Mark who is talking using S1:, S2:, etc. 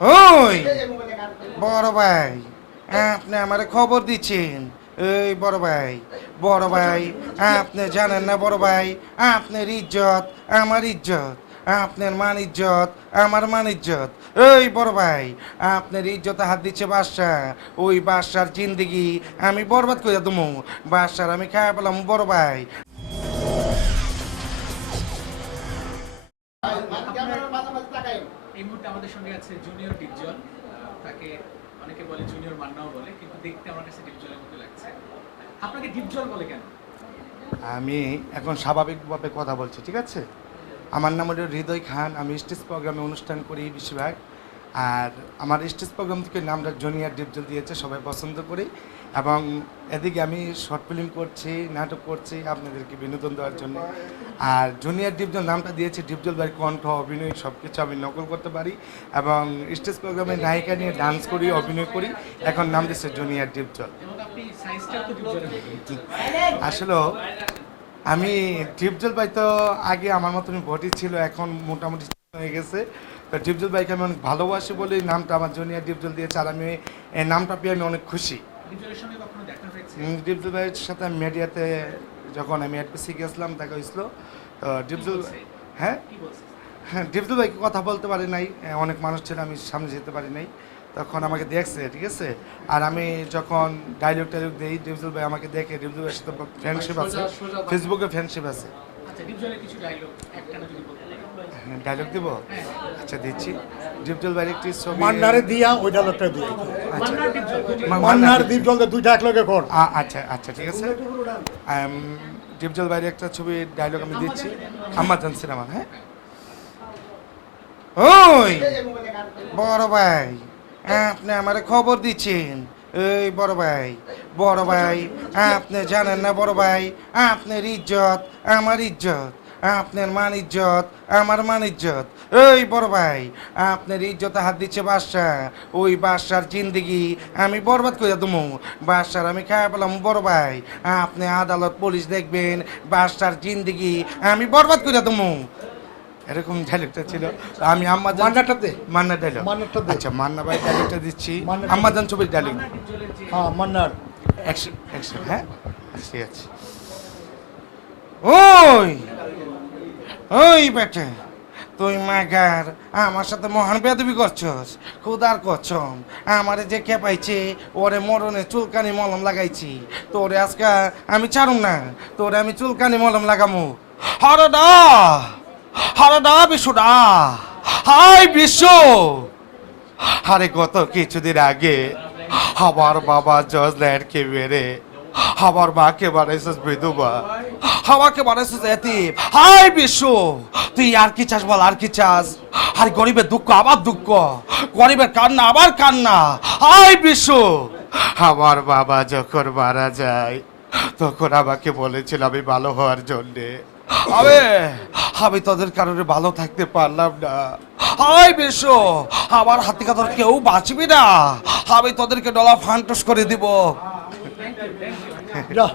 S1: ওই বড় ভাই আপনি আমারে খবর দিচ্ছেন। এই বড় ভাই বড় ভাই আপনি জানেন না বড় ভাই আপনার ইজ্জত আমার ইজ্জত আপনার মান ইজ্জত আমার মান ইজ্জত। এই বড় ভাই আপনার ইজ্জতে হাত দিচ্ছে বাদশা ওই বাদশার জিন্দিগি আমি বরবাদ করে দেবো বাদশার আমি খাই পেলাম বড় ভাই।
S2: এই মুহূর্তে আমাদের সঙ্গে আছে জুনিয়র ডিপজল তাকে অনেকে বলে জুনিয়র মান্নাও বলে, কিন্তু দেখতে আমার কাছে ডিপজলের মতো লাগছে। আপনাকে ডিপজল বলে কেন?
S1: আমি এখন স্বাভাবিকভাবে কথা বলছি, ঠিক আছে? আমার নাম হলো হৃদয় খান। আমি স্টেজ প্রোগ্রামে অনুষ্ঠান করি বেশিরভাগ। আর আমার স্টেজ প্রোগ্রাম থেকে নামটা জুনিয়র ডিপজল দিয়েছে, সবাই পছন্দ করি। এবং এদিকে আমি শর্ট ফিল্ম করছি, নাটক করছি, আপনাদেরকে বিনোদন দেওয়ার জন্য। আর জুনিয়র ডিপজল নামটা দিয়েছি, ডিপজল ভাই কণ্ঠ, অভিনয় সব কিছু আমি নকল করতে পারি। এবং স্টেজ প্রোগ্রামে নায়িকা নিয়ে ডান্স করি, অভিনয় করি, এখন নাম দিচ্ছে জুনিয়র ডিপজল। আসলে আমি ডিপজল ভাই তো আগে আমার মতন বডি ছিল, এখন মোটামুটি হয়ে গেছে। তো ডিপজল ভাইকে আমি অনেক ভালোবাসি বলে নামটা আমার জুনিয়র ডিপজল দিয়েছে আর আমি এই নামটা পেয়ে আমি অনেক খুশি। ডিপজল ভাইয়ের সাথে আমি মিডিয়াতে যখন আমি অ্যাডপিসি গেছিলাম দেখা হয়েছিল। তো ডিপজল হ্যাঁ? হ্যাঁ ডিপজল ভাইকে কথা বলতে পারি নাই। অনেক মানুষ ছিল আমি সামনে যেতে পারি নাই। তখন আমাকে দেখছে ঠিক আছে? আর আমি যখন ডায়লগ টাইলগ দিই ডিপজল ভাই আমাকে দেখে ডিপজল ভাইয়ের সাথে ফ্রেন্ডশিপ আছে। ফেসবুকে ফ্রেন্ডশিপ আছে।
S2: আচ্ছা ডায়লগ
S1: ডায়লগ দিব? আচ্ছা দিচ্ছি। ডিপজল ভাইয়ের একটি ছবি
S3: মান্নারে দিয়া ওই ডায়লগটা দিয়ে
S1: আচ্ছা।
S2: মান্নার ডিপজল দুইটি।
S3: দুইটা একলগে কর
S1: আচ্ছা আচ্ছা ঠিক আছে। আম, ডিপজল ভাইয়ের একটা ছবি ডায়লগ আমি দিচ্ছি। আমার জান সিনেমা হ্যাঁ? ওই বড় ভাই আপনি আমারে খবর দিচ্ছেন। এই বড় ভাই বড় ভাই আপনি জানেন না বড় ভাই আপনার ইজ্জত আমার ইজ্জত। আপনার মান ইজ্জত আমার মান ইজ্জত। এই বড় ভাই আপনার ইজ্জতে হাত দিচ্ছে বাদশা ওই বাদশার জিন্দিগি আমি বরবাদ করে দেবো বাদশার আমি খায় পেলাম বড় ভাই। আপনি আদালত পুলিশ দেখবেন বাদশার জিন্দিগি আমি বরবাদ করে দেবো এরকম ডায়লগটা ছিল। আমি আম্মা
S3: দে
S1: মান্না ডায়লগ
S3: মান্নারটা দে।
S1: আচ্ছা মান্না ভাই ডায়লগটা দিচ্ছি। আম্মা জান ছবির ডায়লগ
S3: হ্যাঁ মান্নার।
S1: অ্যাকশন অ্যাকশন হ্যাঁ? আচ্ছা, ঠিক আছে। ওই! ওই বেটে, তুই মাগার, আমার সাথে মহান বেদবি করছস, খুদার করছম আমারে যে কে পাইছে ওরে মরণে চুলকানি মলম লাগাইছি, তোরে আজকে আমি ছাড়ুম না, তোরে আমি চুলকানি মলম লাগামু। হরডা হরডা বিশুডা, হাই বিশ্ব আরে গত কিছুদিন আগে আমার বাবা জজ ল্যান্ডকে মেরে আমার মাকে বানাইছিস বিধবা। আমাকে বানাইছিস এতিম। হাই বিশ্ব তুই আর কি চাস বল, আর কি চাস? আর গরিবের দুঃখ, আবার দুঃখ। গরিবের কান্না, আবার কান্না। হাই বিশ্ব আমার বাবা যখন মারা যায়, তখন আমাকে বলেছিল আমি ভালো হওয়ার জন্যে। আবে, আমি তোদের কারণে ভালো থাকতে পারলাম না। হাই বিশ্ব আমার হাতে কাতর কেউ বাঁচবি না। আমি তোদেরকে ডলা ফান্টস করে দিব।
S3: যা।